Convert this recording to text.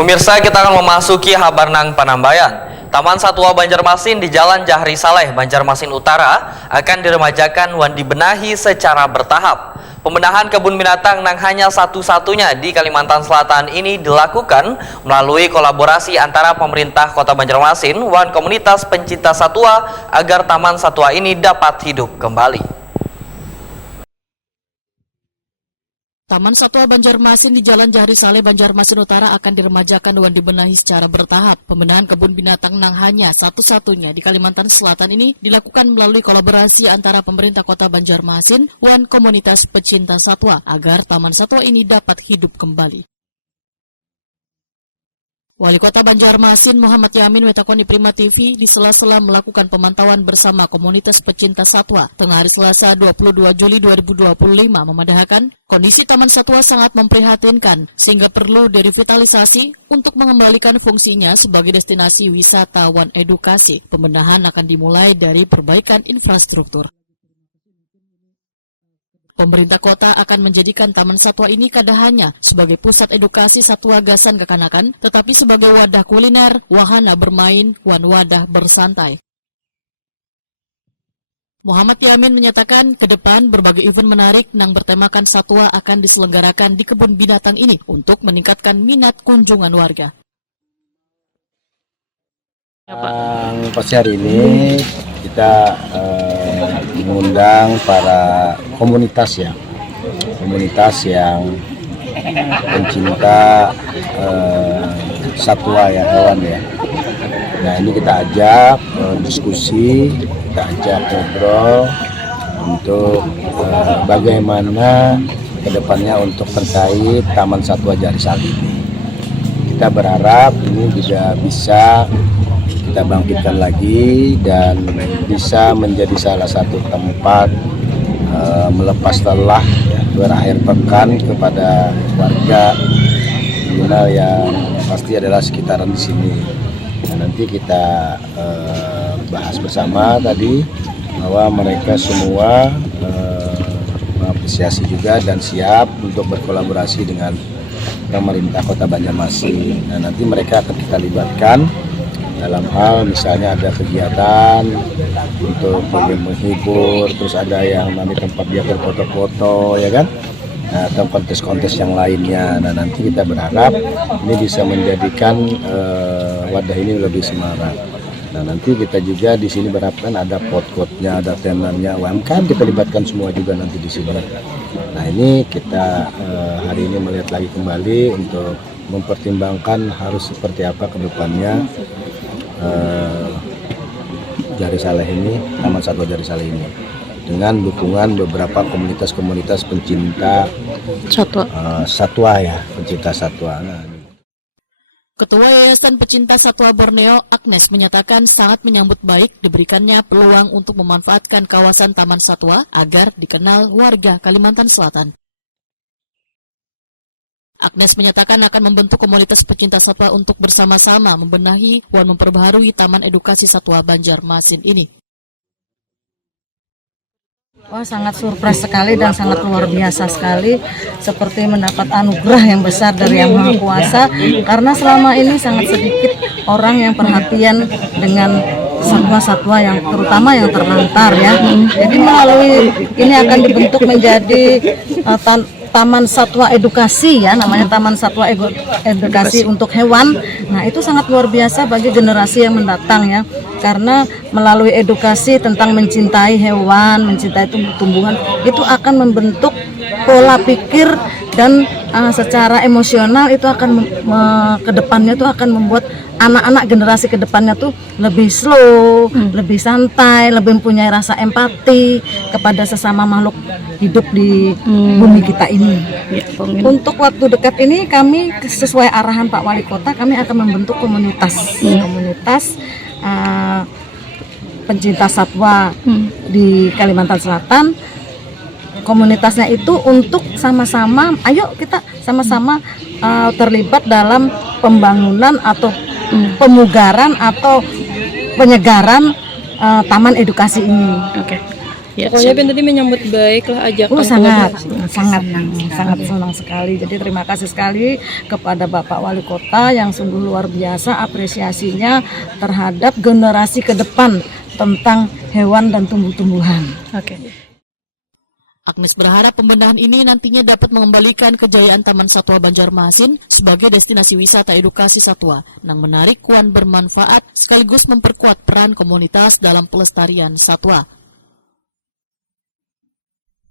Pemirsa, kita akan memasuki Habarnang Panambayan. Taman Satwa Banjarmasin di Jalan Jahri Saleh, Banjarmasin Utara akan diremajakan dan dibenahi secara bertahap. Pembenahan kebun binatang yang hanya satu-satunya di Kalimantan Selatan ini dilakukan melalui kolaborasi antara pemerintah Kota Banjarmasin dan komunitas pencinta satwa agar Taman Satwa ini dapat hidup kembali. Taman Satwa Banjarmasin di Jalan Jahri Saleh, Banjarmasin Utara akan diremajakan dan dibenahi secara bertahap. Pembenahan kebun binatang yang hanya satu-satunya di Kalimantan Selatan ini dilakukan melalui kolaborasi antara pemerintah Kota Banjarmasin dan komunitas pecinta satwa agar Taman Satwa ini dapat hidup kembali. Wali Kota Banjarmasin Muhammad Yamin wetakoni Prima TV di sela-sela melakukan pemantauan bersama komunitas pecinta satwa. Tengah hari Selasa 22 Juli 2025 memandahkan kondisi Taman Satwa sangat memprihatinkan sehingga perlu direvitalisasi untuk mengembalikan fungsinya sebagai destinasi wisata dan edukasi. Pembenahan akan dimulai dari perbaikan infrastruktur. Pemerintah kota akan menjadikan Taman Satwa ini kada hanya sebagai pusat edukasi satwa gasan kekanakan, tetapi sebagai wadah kuliner, wahana bermain, dan wadah bersantai. Muhammad Yamin menyatakan ke depan berbagai event menarik yang bertemakan satwa akan diselenggarakan di kebun binatang ini untuk meningkatkan minat kunjungan warga. Pasti hari ini kita mengundang para komunitas yang pencinta satwa ya, hewan ya. Nah ini kita ajak diskusi, kita ajak ngobrol untuk bagaimana kedepannya untuk terkait Taman Satwa Jahri Saleh ini. Kita berharap ini juga bisa kita bangkitkan lagi dan bisa menjadi salah satu tempat melepas lelah berakhir pekan kepada warga komunal yang pasti adalah sekitaran di sini. Nah, nanti kita bahas bersama tadi bahwa mereka semua mengapresiasi juga dan siap untuk berkolaborasi dengan pemerintah Kota Banjarmasin. Nah, nanti mereka akan kita libatkan dalam hal misalnya ada kegiatan untuk menghibur, terus ada yang nanti tempat dia berfoto-foto ya kan, nah, atau kontes-kontes yang lainnya. Nah nanti kita berharap ini bisa menjadikan wadah ini lebih semarak. Nah nanti kita juga di sini berharapkan ada pot-potnya, ada tenannya, UMKM kita libatkan semua juga nanti di sini. Nah ini kita hari ini melihat lagi kembali untuk mempertimbangkan harus seperti apa ke depannya Jahri Saleh ini, Taman Satwa Jahri Saleh ini, dengan dukungan beberapa komunitas-komunitas pencinta satwa ya, pencinta satwa. Nah, Ketua Yayasan Pecinta Satwa Borneo, Agnes, menyatakan sangat menyambut baik diberikannya peluang untuk memanfaatkan kawasan Taman Satwa agar dikenal warga Kalimantan Selatan. Agnes menyatakan akan membentuk komunitas pecinta satwa untuk bersama-sama membenahi dan memperbaharui Taman Edukasi Satwa Banjarmasin ini. Wah, sangat surprise sekali dan sangat luar biasa sekali, seperti mendapat anugerah yang besar dari Yang Maha Kuasa, karena selama ini sangat sedikit orang yang perhatian dengan satwa-satwa yang terutama yang terlantar ya. Jadi melalui ini akan dibentuk menjadi Taman Satwa Edukasi ya, namanya Taman Satwa Edukasi untuk hewan. Nah itu sangat luar biasa bagi generasi yang mendatang ya, karena melalui edukasi tentang mencintai hewan, mencintai tumbuhan, itu akan membentuk pola pikir dan secara emosional itu akan kedepannya itu akan membuat anak-anak generasi kedepannya tuh lebih slow, lebih santai, lebih mempunyai rasa empati kepada sesama makhluk hidup di bumi kita ini. Untuk waktu dekat ini kami sesuai arahan Pak Wali Kota, kami akan membentuk komunitas pencinta satwa di Kalimantan Selatan. Komunitasnya itu untuk sama-sama, ayo kita sama-sama terlibat dalam pembangunan atau pemugaran atau penyegaran taman edukasi ini. Pokoknya Pen tadi menyambut baik lah ajakan. Oh sangat senang sekali. Jadi terima kasih sekali kepada Bapak Wali Kota yang sungguh luar biasa apresiasinya terhadap generasi ke depan tentang hewan dan tumbuh-tumbuhan. Oke. Agnes berharap pembenahan ini nantinya dapat mengembalikan kejayaan Taman Satwa Banjarmasin sebagai destinasi wisata edukasi satwa yang menarik, bermanfaat, sekaligus memperkuat peran komunitas dalam pelestarian satwa.